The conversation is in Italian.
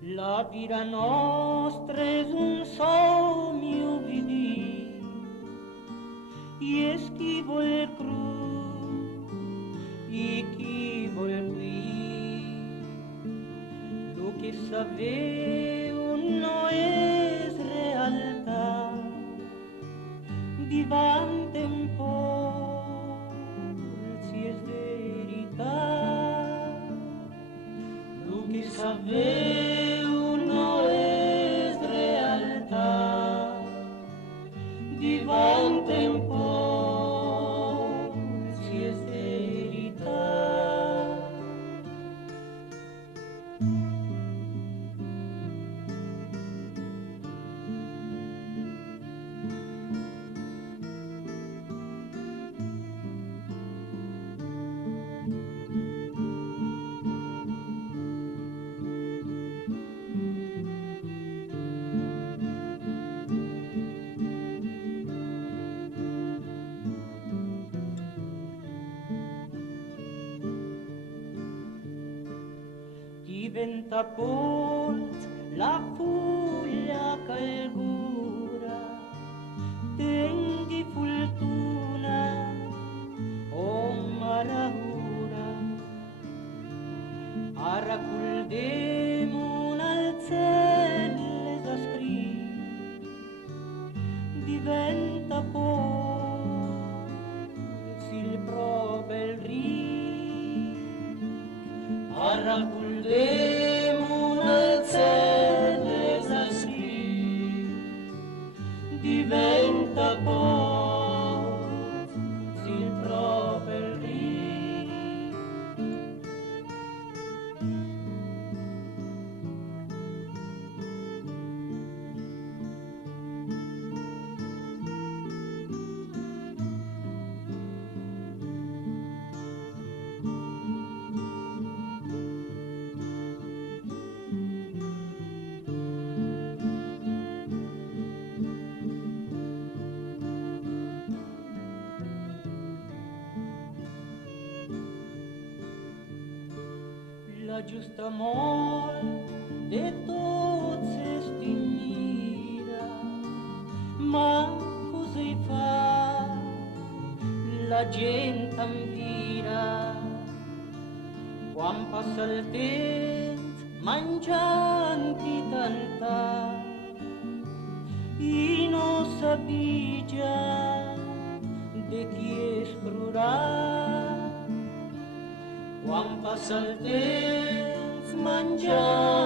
La vida nostra és un somio vivir i és qui vol cru i qui vol qui. Lo che sabeu no és realitat, divanta un po' si és veritat. Lo che sabeu no és realitat, divanta un po' si és veritat. Diventa pols la fulla calgura, tendi fortuna o marahura, ara culdemon al cel les ascrit, diventa pols il propel ric, ara culdemon al cel les ascrit, diventa pols il propel ric. La giusta mort de tot s'estimira, ma cosa hi fa? La gent t'envira quan passa el temps mangiant i cantant i no sapia de qui és plorar. Quan passa el temps menjant